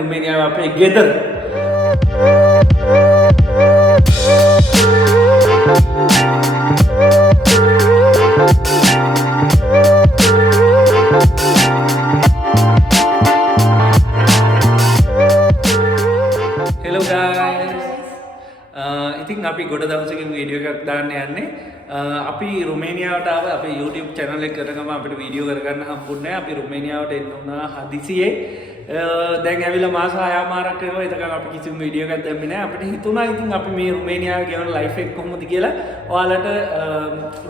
රුමේනියාව අපේ ගෙදර. Hello guys. ඉතින් අපි ගොඩ දවසකින් වීඩියෝ එකක් දාන්න යන්නේ. අපි රුමේනියාවට ආව අපේ YouTube channel එක කරගම අපිට වීඩියෝ කරගන්න හම්බුන්නේ නැහැ. අපි රුමේනියාවට එන්න උනා හදිසියේ. දැන් ඇවිල්ලා මාස 6මාරක් වෙනවා. ඒතකන් අපි කිසිම වීඩියෝ එකක් දැම්මේ නැහැ. අපිට හිතුණා ඉතින් අපි මේ රුමේනියාවේ ගෙවන ලයිෆ් එක කොහොමද කියලා ඔයාලට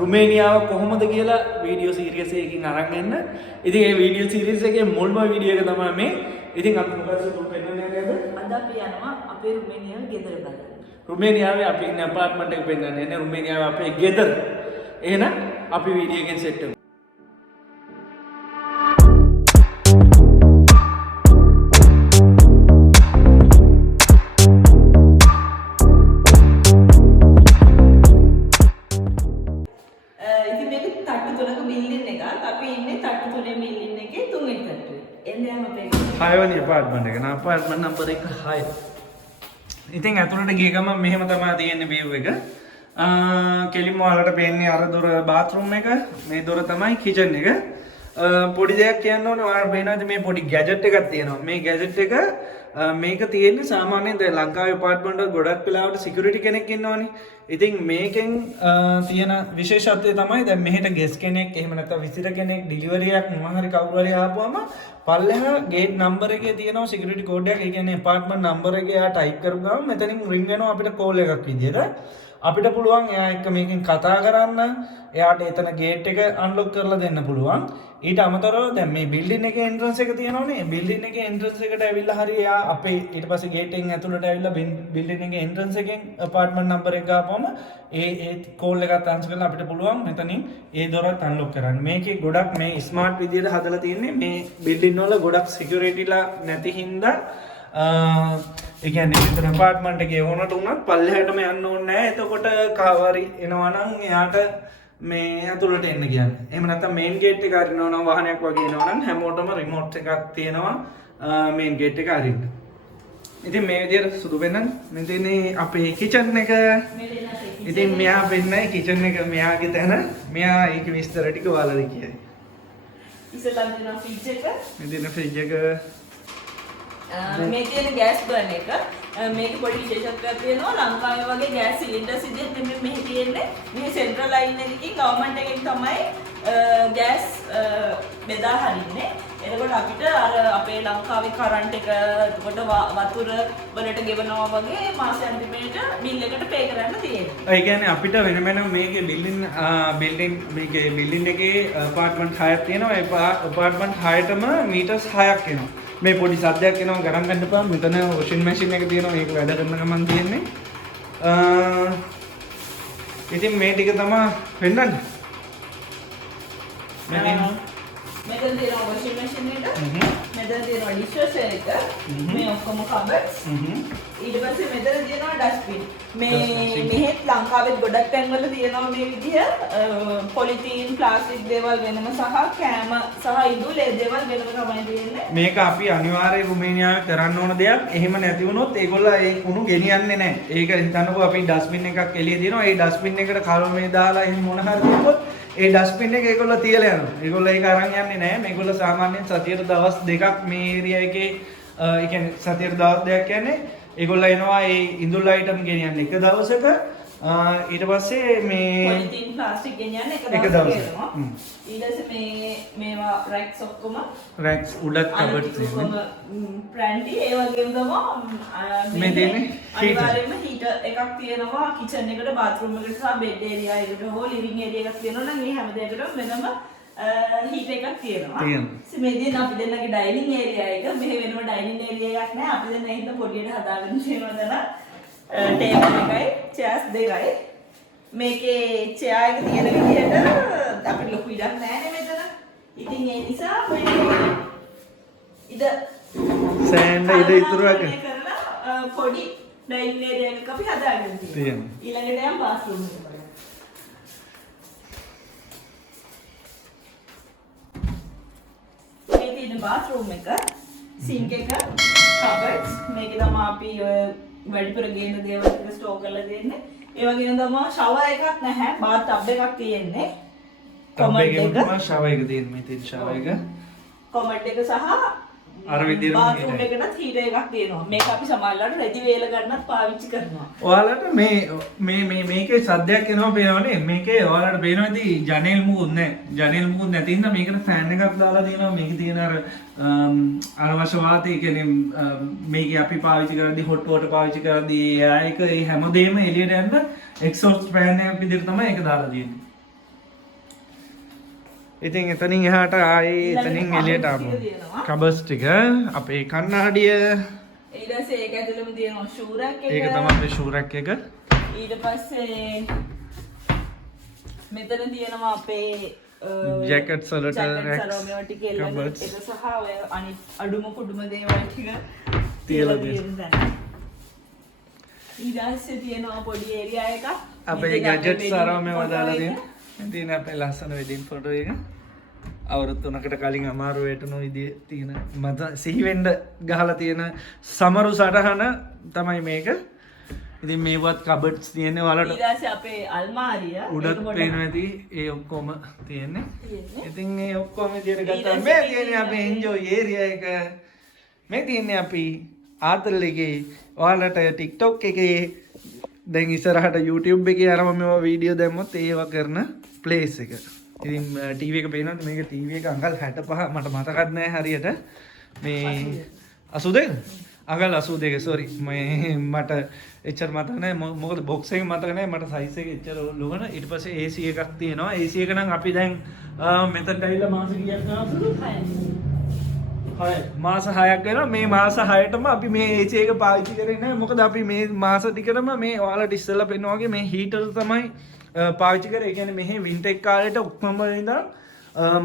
රුමේනියාව කොහොමද කියලා වීඩියෝ සීරීස් එකකින් අරන් එන්න. ඉතින් මේ වීඩියෝ සීරීස් එකේ මුල්ම වීඩියෝ එක තමයි මේ. ඉතින් අපි මොකද පෙන්නන්නේ නේද? අද අපි යනවා අපේ රුමේනියාවේ ගෙදර බලන්න. රුමේනියාවේ අපි ඉන්න අපාර්ට්මන්ට් එක පෙන්නන්නේ නේ. රුමේනියාවේ අපේ ගෙදර. එහෙනම් අපි වීඩියෝ එකෙන් සෙට් වෙමු. ඉතින් මේක තට්ටු 3ක බිල්ඩින් එකක්. අපි ඉන්නේ තට්ටු 3 බිල්ඩින් එකේ 3 වෙනි තට්ටුවේ. එන්නේ අපේ 6 වෙනි අපාර්ට්මන්ට් එක. නා අපාර්ට්මන්ට් නම්බර් 6. ඉතින් ඇතුළට ගිය ගමන් මෙහෙම තමයි තියෙන්නේ view එක. කෙලින්ම ඔයාලට පේන්නේ අර දොර bathroom එක. මේ දොර තමයි kitchen එක. පොඩි දෙයක් කියන්න ඕනේ ඔයාලට පේනවාද මේ පොඩි gadget එකක් තියෙනවා. මේ gadget එක මේක තියෙන්නේ සාමාන්‍යයෙන් දැන් ලංකාවේ apartment වල ගොඩක් වෙලාවට security කෙනෙක් ඉන්නවනේ. ඉතින් මේකෙන් තියෙන විශේෂත්වය තමයි දැන් මෙහෙට guest කෙනෙක් එහෙම නැත්නම් visitor කෙනෙක් delivery එකක් මොනවා හරි කවුරු හරි ආපුවම පල්ලෙහා gate number එකේ තියෙනවා security code එකක්. ඒ කියන්නේ apartment number එක එයා type කරපු ගමන් මෙතනින් ring වෙනවා අපිට call එකක් විදියට. අපිට පුළුවන් එයා එක්ක මේකෙන් කතා කරන්න. එයාට එතන gate එක unlock කරලා දෙන්න පුළුවන්. ඊට අමතරව දැන් මේ building එකේ entrance එක තියෙනවනේ. building එකේ entrance එකට ඇවිල්ලා හරි එයා අපේ ඊට පස්සේ gate එකෙන් ඇතුළට ඇවිල්ලා building එකේ entrance එකෙන් apartment number එක ගාපුවම ඒ call එකත් answer කරලා අපිට පුළුවන් මෙතනින් ඒ දොරත් unlock කරන්න. මේකේ ගොඩක් මේ smart විදියට හදලා තියෙන්නේ. මේ building වල ගොඩක් security ලා නැති හින්දා ඒ කියන්නේ මෙතන apartment එකේ ඕනට උනත් පල්ලෙහාටම යන්න ඕනේ නැහැ. එතකොට කාවරි එනවා නම් එයාට මේ ඇතුළට එන්න කියන්නේ. එහෙම නැත්නම් main gate එක අරිනවා නම් වාහනයක් වගේ එනවා නම් හැමෝටම remote එකක් තියෙනවා main gate එක අරින්න. ඉතින් මේ විදිහට සුදු වෙනන් මෙතනේ අපේ kitchen එක. ඉතින් මෙයා වෙන්නේ kitchen එක මෙයාගේ තැන. මෙයා ඒක විස්තර ටික ඔයාලට කියයි. ඉස්සෙල්ලා දෙන ෆ්‍රිජ් එක. මෙතන ෆ්‍රිජ් එක මේ තියෙන ගෑස් බර්න් එක. මේක පොඩි විශේෂත්වයක් තියෙනවා. ලංකාවේ වගේ ගෑස් සිලින්ඩර්ස් විදිහට නෙමෙයි මෙහි තියෙන්නේ. මේ සෙන්ට්‍රල් ලයින් එකකින් ගවර්න්මන්ට් එකෙන් තමයි ගෑස් බෙදා හරින්නේ. එතකොට අපිට අර අපේ ලංකාවේ කරන්ට් එක එතකොට වතුර වලට ගෙවනවා වගේ මාස අන්තිමේට බිල් එකට පේ කරන්න තියෙනවා. ඒ කියන්නේ අපිට වෙන වෙනම මේකේ බිල්ඩින් එකේ apartment 6ක් තියෙනවා. ඒ apartment 6ටම meters 6ක් එනවා. මේ පොඩි සද්දයක් එනවා ගණන් ගන්න එපා. මෙතන washing machine එක තියෙනවා. මේක වැඩ කරන ගමන් තියෙන්නේ. ඉතින් මේ ටික තමයි වෙන්නන්නේ. මෙතන තියෙනවා washing machine එක. මෙතන තියෙනවා dishwasher එක. මේ ඔක්කොම cupboards. ඊට පස්සේ මෙතන තියෙනවා dustbin. මෙහෙත් ලංකාවේ ගොඩක් තැන්වල තියෙනවා මේ විදිහ පොලිතීන් ප්ලාස්ටික් දේවල් වෙනම සහ කෑම සහ ඉඳුල් ඒ දේවල් වෙනම තමයි තියෙන්නේ. මේක අපි අනිවාර්යයෙන් රුමේනියාවේ කරන්න ඕන දෙයක්. එහෙම නැති වුණොත් ඒගොල්ලෝ ඒ කුණු ගෙනියන්නේ නැහැ. ඒක හිතන්නකෝ අපි dustbin එකක් එළිය තියෙනවා. ඒ dustbin එකට කලොමේ දාලා එහෙම මොන හරි තියුවොත් ඒ ඩස්බින් එක ඒගොල්ලෝ තියලා යනවා. ඒගොල්ලෝ ඒක අරන් යන්නේ නැහැ. මේගොල්ලෝ සාමාන්‍යයෙන් සතියට දවස් දෙකක් මේ ඒරියා එකේ ඒ කියන්නේ සතියට දවස් දෙකක් කියන්නේ ඒගොල්ලෝ එනවා ඒ ඉඳුල් අයිටම් ගෙනියන්නේ එක දවසක. ඊට පස්සේ මේ පොලිතීන් ප්ලාස්ටික් ගෙනියන්නේ එක දවසක එනවා. ඊට පස්සේ මේවා රැක්ස් ඔක්කොම රැක්ස් උඩත් කබඩ් තියෙනවා. ප්‍රැන්ටි ඒ වගේම තමයි මේ දෙන්නේ අනිවාර්යයෙන්ම හීටර් එකක් තියෙනවා කිචන් එකට බාත්රූම් එකට සහ බෙඩ් ඒරියා එකට හෝ ලිවිං ඒරියා එකක් තියෙනවා නම් මේ හැම දෙයකටම වෙනම හීටර් එකක් තියෙනවා. මේ දෙන්න අපි දෙන්නගේ ඩයිනින් ඒරියා එක මෙහෙ වෙනම ඩයිනින් ඒරියා එකක් නැහැ. අපි දෙන්න හින්දා පොඩියට හදාගෙන තියෙනවා දලා ටේබල් එකයි චෙයර්ස් දෙකයි. මේකේ චෙයර් එක තියෙන විදිහට අපිට ලොකු ඉඩක් නැහැ මෙතන. ඉතින් ඒ නිසා සෑන්ඩ් ඉද ඉතුරුවක් කරලා පොඩි ඩයිනින් ඒරියා එකක් අපි හදාගෙන තියෙනවා. ඊළඟට යම් බාත්රූම් එක බලන්න. මේ තියෙන බාත්රූම් එක සිංක් එක මේක තමයි අපි ඔය වැඩිපුර ගේන දේවල් ටික ස්ටෝර් කරලා දෙන්නේ. ඒ වගේම තමයි ෂවර් එකක් නැහැ. බාත් ටබ් එකක් තියෙන්නේ. ටබ් එකේ තමයි ෂවර් එක තියෙන්නේ. මේ තියෙන ෂවර් එක. කොමඩ් එක සහ අර විදිහට බාත්රූම් එකකට හීටර් එකක් තියෙනවා. මේක අපි සමහරවිට රෙදි වේල ගන්නත් පාවිච්චි කරනවා. ඔයාලට මේකේ සද්දයක් එනවා පේනවනේ. මේකේ ඔයාලට පේනවා ඉතින් ජනේල් මුකුත් නැහැ. ජනේල් මුකුත් නැති හින්දා මේකට ෆෑන් එකක් දාලා තියෙනවා. මේකේ තියෙන අර අනවශ්‍ය වාතය කියන්නේ මේකේ අපි පාවිච්චි කරද්දී හොට් වෝටර් පාවිච්චි කරද්දී ඒක ඒ හැමදේම එළියට යන්න එක්සෝස්ට් ෆෑන් එකක් විදිහට තමයි ඒක දාලා තියෙන්නේ. ඉතින් එතනින් එහාට ආයේ එතනින් එළියට ආපු කබර්ස් ටික අපේ කණ්ණාඩිය ඊට පස්සේ ඒක ඇතුළෙම තියෙනවා ෂූ රැක් එක. ඒක තමයි අපේ ෂූ රැක් එක. ඊට පස්සේ මෙතන තියෙනවා අපේ ජැකට්ස් වලට රැක්ස් මේවා ටික එල්ලගෙන එක සහ ඔය අනිත් අඩුම කුඩුම දේවල් ටික තියලා තියෙනවා. ඊට පස්සේ තියෙනවා පොඩි ඒරියා එකක්. අපේ ගැජට්ස් අරව මේවා දාලා තියෙනවා. ඉතින් අපේ ලස්සන වෙඩින් ෆොටෝ එක අවුරුදු 3කට කලින් අමාරු වේටනෝ විදිහේ තියෙන මත සිහිවෙන්න ගහලා තියෙන සමරු සටහන තමයි මේක. ඉතින් මේවත් කබඩ්ස් තියෙන්නේ ඔයාලට. ඊට පස්සේ අපේ අල්මාරිය උඩත් පේනවා ඇති ඒ ඔක්කොම තියෙන්නේ. ඉතින් ඒ ඔක්කොම විදිහට ගත්තා මේ තියෙන්නේ අපේ එන්ජොයි ඒරියා එක. මේ තියෙන්නේ අපි ආතල් එකේ ඔයාලට TikTok එකේ දැන් ඉස්සරහට YouTube එකේ අරම මේවා වීඩියෝ දැම්මොත් ඒවා කරන ප්ලේස් එක. ඉතින් ටීවී එක පේනවද මේක ටීවී එක අඟල් 65 මට මතකත් නෑ හරියට. මේ 82ද? අඟල් 82 sorry. මට එච්චර මතක නෑ මොකද බොක්ස් එක මතක නෑ මට සයිස් එක එච්චර ලොකන. ඊට පස්සේ AC එකක් තියෙනවා. AC එක නම් අපි දැන් මෙතනට ඇවිල්ලා මාස කීයක් ගන්නවද? 6 මාස 6ක් වෙනවා. මේ මාස 6ටම අපි මේ AC එක පාවිච්චි කරේ නැහැ. මොකද අපි මේ මාස ටිකටම මේ ඔයාලට ඉස්සෙල්ලා පෙන්නවා වගේ මේ හීටර් තමයි පාවිච්චි කරේ. ඒ කියන්නේ මෙහි වින්ටර් එක කාලේට ඔක්තෝබර් ඉඳන්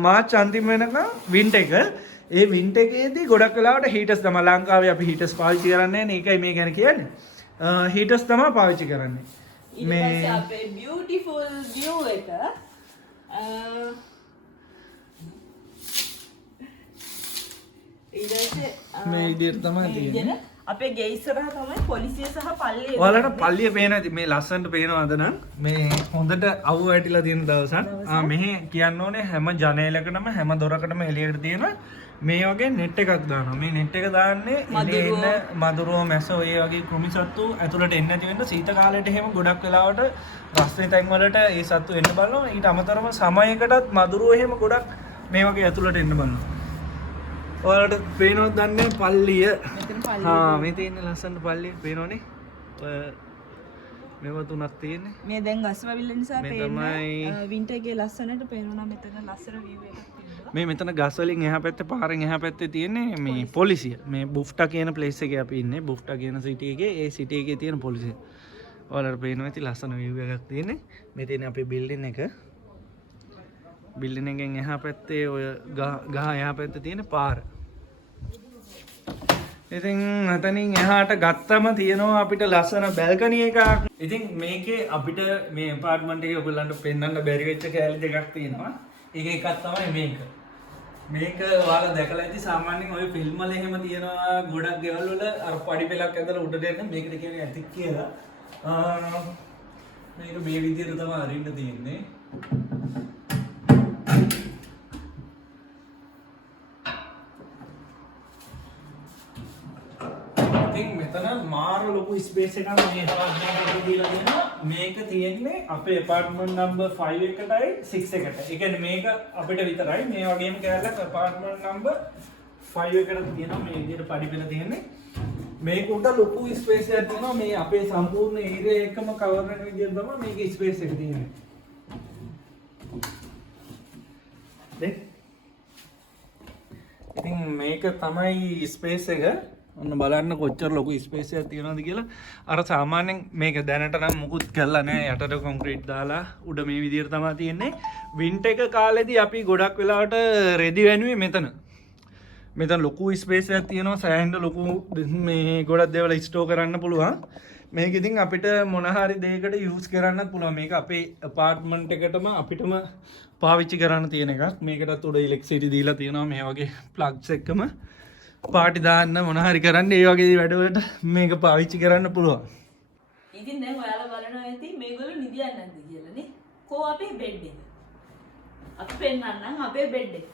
මාර්ච් අන්තිම වෙනකන් වින්ටර් එක. ඒ වින්ටර් එකේදී ගොඩක් වෙලාවට හීටර්ස් තමයි ලංකාවේ අපි හීටර්ස් පාවිච්චි කරන්නේ නැහැ. ඒකයි මේ ගැන කියන්නේ. හීටර්ස් තමයි පාවිච්චි කරන්නේ. ඊට පස්සේ අපේ බියුටිෆුල් view එක මේ විදිහට තමයි තියෙන්නේ. අපේ ගේ ඉස්සරහා තමයි පොලිසිය සහ පල්ලිය. ඔයාලට පල්ලිය පේනවා ඉතින් මේ ලස්සනට පේනවද නම් මේ හොඳට අවු වැටිලා තියෙන දවසක්. මෙහි කියන්න ඕනේ හැම ජනේලකටම හැම දොරකටම එළියට තියෙන මේ වගේ net එකක් දානවා. මේ net එක දාන්නේ එළියේ ඉන්න මදුරුව මැසෝ ඒ වගේ කෘමි සත්තු ඇතුළට එන්නේ නැති වෙන්න සීත කාලේට එහෙම ගොඩක් වෙලාවට රස්නේ තැන් වලට ඒ සත්තු එන්න බලනවා. ඊට අමතරව සමයකටත් මදුරුව එහෙම ගොඩක් මේ වගේ ඇතුළට එන්න බලනවා. ඔයාලට පේනවද දන්නේ පල්ලිය? මේ තියෙන ලස්සන පල්ලිය පේනවනේ. මේව තුනක් තියෙන්නේ. මේ දැන් ගස් වවිල නිසා පේන්නේ වින්ටර් එකේ ලස්සනට පේනවා. මෙතන ලස්සන view එකක් තියෙනවා. මේ මෙතන ගස් වලින් එහා පැත්තේ පාරෙන් එහා පැත්තේ තියෙන්නේ මේ පොලිසිය. මේ බුෆ්ටා කියන ප්ලේස් එකේ අපි ඉන්නේ. බුෆ්ටා කියන සිටි එකේ ඒ සිටි එකේ තියෙන පොලිසිය. ඔයාලට පේනවා ඉතින් ලස්සන view එකක් තියෙන්නේ. මේ තියෙන්නේ අපේ බිල්ඩින් එක. බිල්ඩින් එකෙන් එහා පැත්තේ ඔය ගහ එහා පැත්තේ තියෙන පාර. ඉතින් අතනින් එහාට ගත්තම තියෙනවා අපිට ලස්සන බැල්කනි එකක්. ඉතින් මේකේ අපිට මේ ඇපාර්ට්මන්ට් එකේ ඔයගොල්ලන්ට පෙන්වන්න බැරි වෙච්ච කෑලි දෙකක් තියෙනවා. ඒක එකක් තමයි මේක. මේක ඔයාලා දැකලා ඇති සාමාන්‍යයෙන් ඔය ෆිල්ම් වල එහෙම තියෙනවා ගොඩක් ගෙවල් වල අර පඩි පෙලක් ඇදලා උඩට එන්න මේකට කියන්නේ ඇතික් කියලා. මේක මේ විදිහට තමයි අරින්න තියෙන්නේ. මෙතන මාර ලොකු ස්පේස් එකක් මේ apartment දීලා දෙනවා. මේක තියෙන්නේ අපේ apartment number 5 එකටයි 6 එකට. ඒ කියන්නේ මේක අපිට විතරයි. මේ වගේම කැලලක් apartment number 5 එකට තියෙනවා. මේ විදිහට පඩි පෙළ තියෙන්නේ. මේක උඩ ලොකු ස්පේස් එකක් තියෙනවා. මේ අපේ සම්පූර්ණ ඒරියා එකම කවර් වෙන විදිහට තමයි මේක ස්පේස් එක තියෙන්නේ. ඉතින් මේක තමයි ස්පේස් එක. ඔන්න බලන්න කොච්චර ලොකු ස්පේස් එකක් තියෙනවද කියලා. අර සාමාන්‍යයෙන් මේක දැනට නම් මුකුත් කරලා නැහැ. යටට කොන්ක්‍රීට් දාලා උඩ මේ විදිහට තමයි තියෙන්නේ. වින්ටර් එක කාලෙදී අපි ගොඩක් වෙලාවට රෙදි වැනුවේ මෙතන. මෙතන ලොකු ස්පේස් එකක් තියෙනවා. සෑහෙන ලොකු මේ ගොඩක් දේවල් ස්ටෝර් කරන්න පුළුවන්. මේක ඉතින් අපිට මොන හරි දෙයකට යූස් කරන්නත් පුළුවන්. මේක අපේ apartment එකටම අපිටම පාවිච්චි කරන්න තියෙන එකක්. මේකටත් උඩ ඉලෙක්ට්‍රිසිටි දීලා තියෙනවා මේ වගේ ප්ලග්ස් එක්කම. පාටි දාන්න මොන හරි කරන්න ඒ වගේ වැඩවලට මේක පාවිච්චි කරන්න පුළුවන්. ඉතින් දැන් ඔයාලා බලනවා ඇති මේගොල්ලෝ නිදියන්නේ නැද්ද කියලා නේ. කො අපේ බෙඩ් එක. අපි පෙන්නන්නම් අපේ බෙඩ් එක.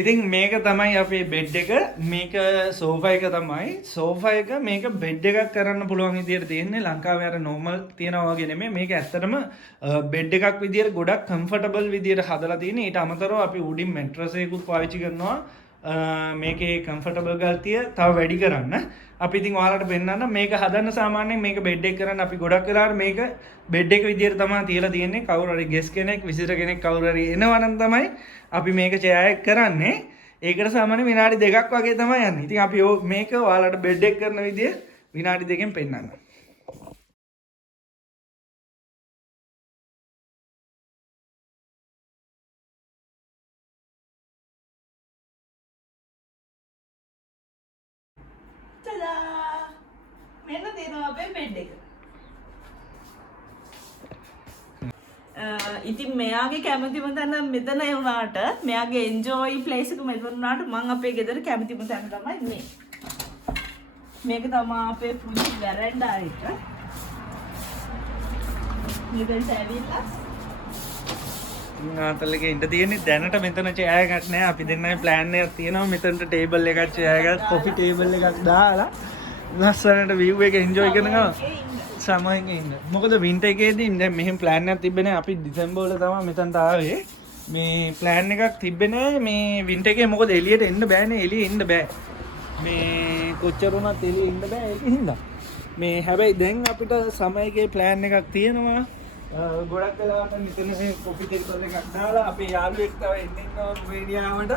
ඉතින් මේක තමයි අපේ බෙඩ් එක. මේක සෝෆා එක තමයි. සෝෆා එක මේක බෙඩ් එකක් කරන්න පුළුවන් විදියට තියෙන්නේ. ලංකාවේ අර normal තියනවා වගේ නෙමෙයි. මේක ඇත්තටම බෙඩ් එකක් විදියට ගොඩක් comfortable විදියට හදලා තියෙන්නේ. ඊට අමතරව අපි උඩින් mattress එකකුත් පාවිච්චි කරනවා. මේකේ කම්ෆර්ටබල් ගතිය තව වැඩි කරන්න. අපි ඉතින් ඔයාලට පෙන්නන්න මේක හදන්න සාමාන්‍යයෙන් මේක බෙඩ් එක කරන්න අපි ගොඩක් වෙලාවට මේක බෙඩ් එක විදියට තමයි තියලා තියෙන්නේ. කවුරු හරි ගෙස් කෙනෙක් විසිට කෙනෙක් කවුරු හරි එනවා නම් තමයි අපි මේක චෙයා එක කරන්නේ. ඒකට සාමාන්‍ය විනාඩි 2ක් වගේ තමයි යන්නේ. ඉතින් අපි මේක ඔයාලට බෙඩ් එක කරන විදිය විනාඩි 2කින් පෙන්නන්න. මෙන්න තියෙනවා අපේ බෙඩ් එක. ඉතින් මෙයාගේ කැමතිම තැන මෙතන වුණාට මෙයාගේ එන්ජොයි ප්ලේස් එක මෙතන වුණාට මම අපේ ගෙදර කැමතිම තැන තමයි මේ. මේක තමයි අපේ පුංචි වැරැන්ඩා එක. මෙතෙන්ට ඇවිල්ලා නාතලගේ ඉඳ තියෙන්නේ දැනට මෙතන චෙයා එකක් නෑ. අපි දෙන්නයි ප්ලෑන් එකක් තියෙනවා මෙතනට ටේබල් එකක් චෙයා එකක් කොෆි ටේබල් එකක් දාලා ලස්සනට view එක enjoy කරනවා සමයෙන් ඉන්න. මොකද වින්ටර් එකේදී දැන් මෙහෙම ප්ලෑන් එකක් තිබ්බේ නෑ. අපි දෙසැම්බර් වල තමයි මෙතනට ආවේ. මේ ප්ලෑන් එකක් තිබ්බේ නෑ මේ වින්ටර් එකේ. මොකද එළියට එන්න බෑනේ. එළියේ ඉන්න බෑ. මේ කොච්චර වුණත් එළියේ ඉන්න බෑ ඒක හින්දා. මේ හැබැයි දැන් අපිට සමයකේ ප්ලෑන් එකක් තියෙනවා. ගොඩක් වෙලාවට මෙතන මේ කොෆි ටේබල් එකක් දාලා අපේ යාළුවෙක් තව එන්නේ ඉන්නවා රුමේනියාවට.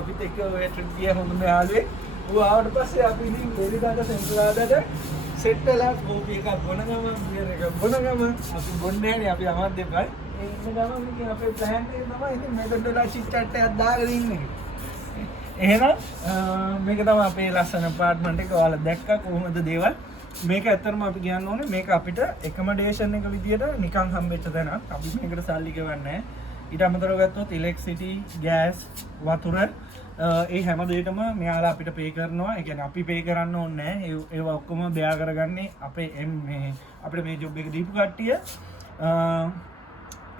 අපිත් එක්ක ඔය ට්‍රිප් ගියා හොඳම යාළුවෙක්. ඌ ආවට පස්සේ අපි ඉතින් වෙලිදාට සෙන්ට්‍රලාදට සෙට් වෙලා කෝපි එකක් බොන ගම බියර් එකක් බොන ගම අපි බොන්නේ නැහැ අපි අමත් දෙපයි. ඒ ඉන්න ගම ඉතින් අපේ ප්ලෑන් එක තමයි ඉතින් මෙතනට වෙලා චිට් චැට් එකක් දාගෙන ඉන්නේ. එහෙනම් මේක තමයි අපේ ලස්සන අප්පාර්ට්මන්ට් එක. ඔයාලා දැක්කා කොහොමද දේවල්. මේක ඇත්තටම අපි කියන්න ඕනේ මේක අපිට එකමඩේෂන් එක විදියට නිකන් හම්බෙච්ච තැනක්. අපි මේකට සල්ලි ගෙවන්නේ නැහැ. ඊට අමතරව ගත්තොත් ඉලෙක්ට්‍රිසිටි, ගෑස්, වතුර ඒ හැම දෙයකම මෙයාලා අපිට පේ කරනවා. ඒ කියන්නේ අපි පේ කරන්න ඕනේ නැහැ. ඒවා ඔක්කොම බෙයා කරගන්නේ අපේ මේ අපිට මේ ජොබ් එක දීපු කට්ටිය.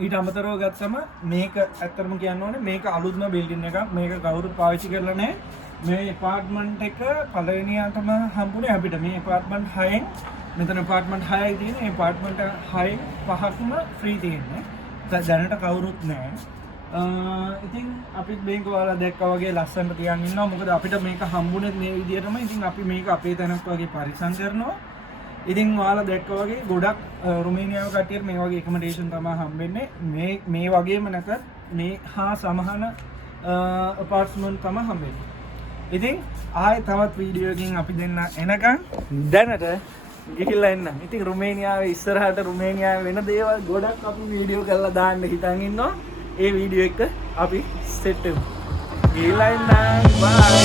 ඊට අමතරව ගත්තම මේක ඇත්තටම කියන්න ඕනේ මේක අලුත්ම බිල්ඩින් එකක්. මේක කවුරුත් පාවිච්චි කරලා නැහැ. මේ ඇපාර්ට්මන්ට් එක පළවෙනියටම හම්බුනේ අපිට. මේ ඇපාර්ට්මන්ට් 6න් මෙතන ඇපාර්ට්මන්ට් 6යි තියෙන්නේ. මේ ඇපාර්ට්මන්ට් 6න් 5ක්ම ෆ්‍රී තියෙන්නේ. දැනට කවුරුත් නැහැ. ඉතින් අපි මේක ඔයාලා දැක්කා වගේ ලස්සනට තියන් ඉන්නවා. මොකද අපිට මේක හම්බුනේ මේ විදිහටම. ඉතින් අපි මේක අපේ තැනක් වගේ පරිසම් කරනවා. ඉතින් ඔයාලා දැක්කා වගේ ගොඩක් රුමේනියාව කට්ටියට මේ වගේ එකමඩේෂන් තමයි හම්බෙන්නේ. මේ වගේම නැත මේ හා සමාන අපාර්ට්මන්ට් තමයි හම්බෙන්නේ. ඉතින් ආයෙ තවත් වීඩියෝ එකකින් අපි දෙන්න එනකන් දැනට ගිහිල්ලා එන්න. ඉතින් රුමේනියාවේ ඉස්සරහට රුමේනියාවේ වෙන දේවල් ගොඩක් අපි වීඩියෝ කරලා දාන්න හිතන් ඉන්නවා. ඒ වීඩියෝ එක අපි සෙට් වෙමු. ගිහිල්ලා එන්න. බයි.